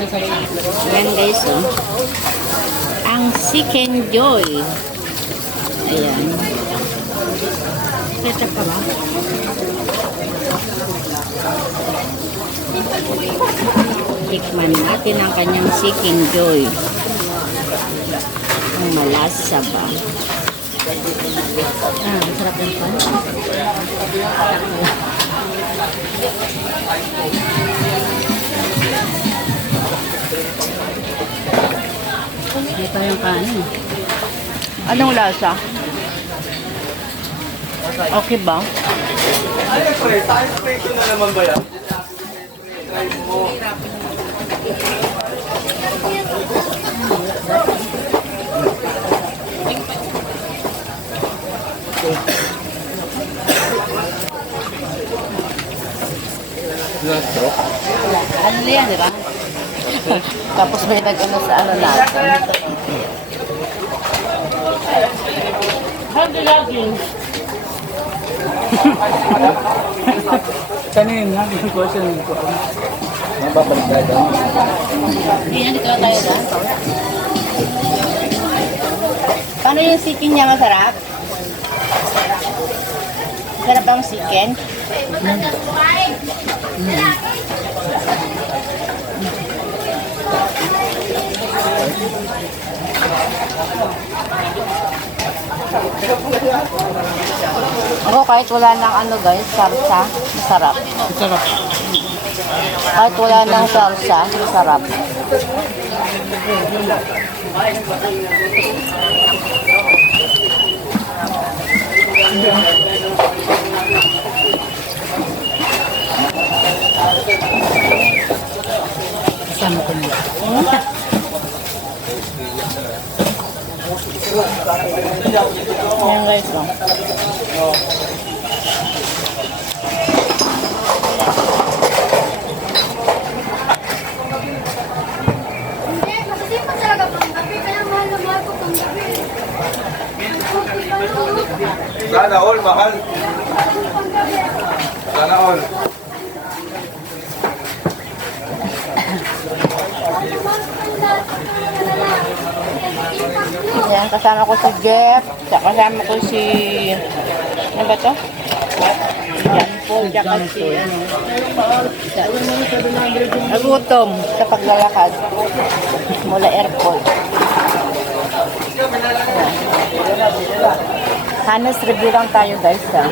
Ayan guys, oh. Ang Chicken Joy. Ayan. Ketchup ka ba? Tikman natin ang kanyang Chicken Joy. Ang malasa ba? Ah, sarap ng pan. Pa yung kanin. Anong lasa? Okay ba? Ano pre? Sa expression na naman ba yan? Try mo. Ano yan, di ba? Tapos may nag-ano sa ano natin. Hadi lagi. Kanin nga, yung question ko. Mababalik tayo doon. Hindi na dito tayo ba? Paano yung chicken niya masarap? Masarap ang chicken? Ako kahit wala nang ano guys, sarsa, masarap. Sarap. Kahit wala nang salsa, masarap. Kasama ko niya. Ayan guys, oh. Hindi, kasi pa talaga panggabi, kaya mahal na mahal ko panggabi. Sana all, mahal. Sana all. Ayan, kasama ko si Jeff, kasama ko si... Ano ba to? John Paul, tsaka si... Ano, nagutom sa paglalakad mula airport. Ayan. Honest review lang tayo guys ha.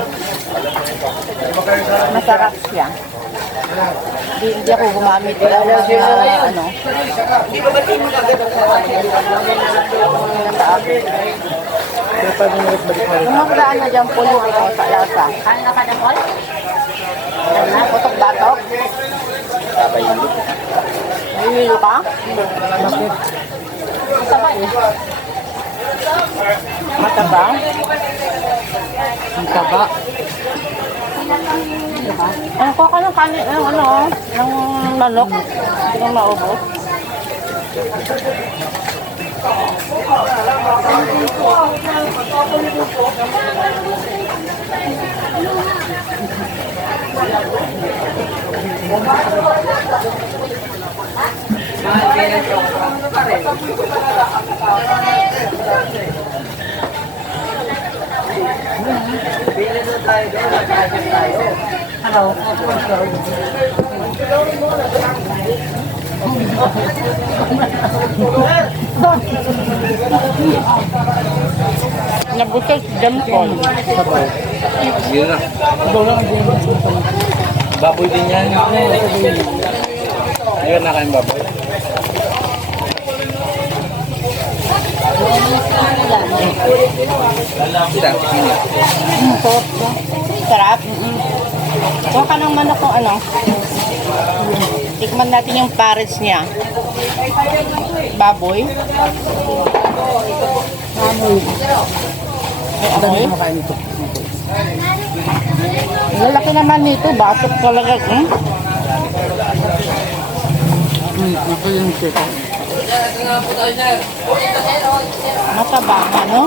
Masarap siya. Hindi, hindi ako gumamit ng mga ano. Mga ano dyan po yung ano sa lasa. Kain na ka ng kol? Kain na? Putok batok? Nahihilo ka? Bakit? Mataba eh. Mataba? Mataba? Diba? Ano ko ka ng kanin, ano, ano, ng manok. Hindi ko maubos. Hello. Nabusog jampon. Yun na. Baboy din yan. Ayun na kayong baboy. Ini. Mm, sarap? Sarap? Kuha ka ng manok kung ano. Tikman natin yung parage niya. Baboy. Ay, amoy. Lalaki naman nito. Batok talaga. Hmm? Hmm, ako yung kita. Mataba, ano? Ate, di ba? Ano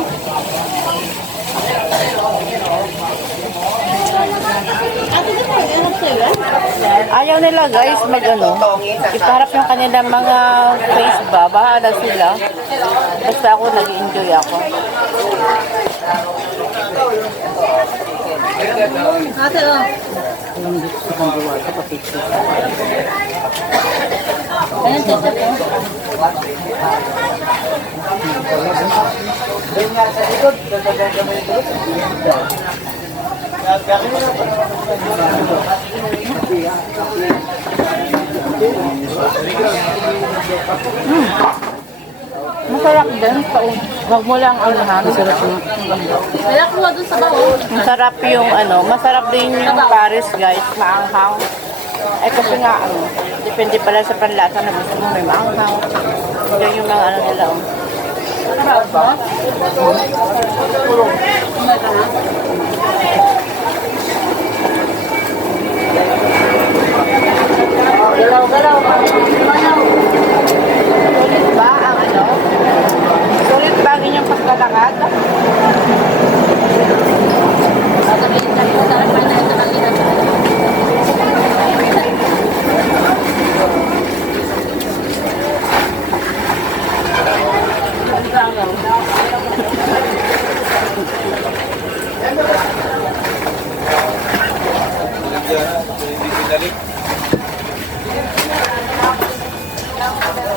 sa'yo? Ayaw nila guys mag ano, ipaharap yung kanilang mga face ba, bahala sila. Basta ako nag-enjoy ako. Masarap din. Huwag mo lang unahan. Masarap Kaya kuha dun sa bawo. Masarap yung ano, masarap din yung Paris guys, maanghang. Eh kasi nga ano, depende pala sa panlasa na gusto mo may maanghang. Yan yung mga ano nila. Oh. Sulit ba ang ano? Sulit ba ang inyong paglalakad? Libreng tubig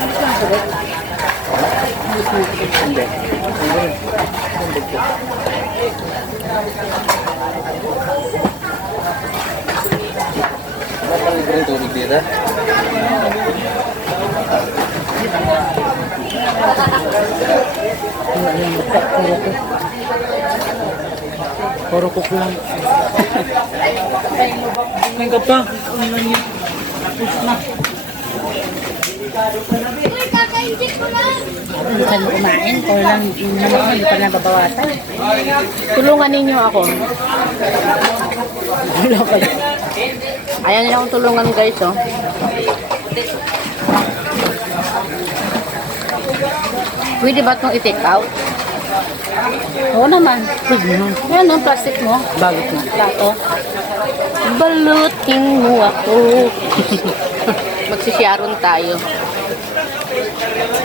dito. Puro cook lang. May ka pa. Uy, kaka-inject ko lang. Hindi ka na kumain. Or lang, naman mo, hindi ka na babawasan. Tulungan ninyo ako. Ayan niyo akong tulungan guys, oh. Pwede ba itong i-take out? Oo naman. Pwede mo. Yan, oh, plastic mo. Bakit na? Plato. Balutin mo ako. Magsisyaron tayo. Gracias.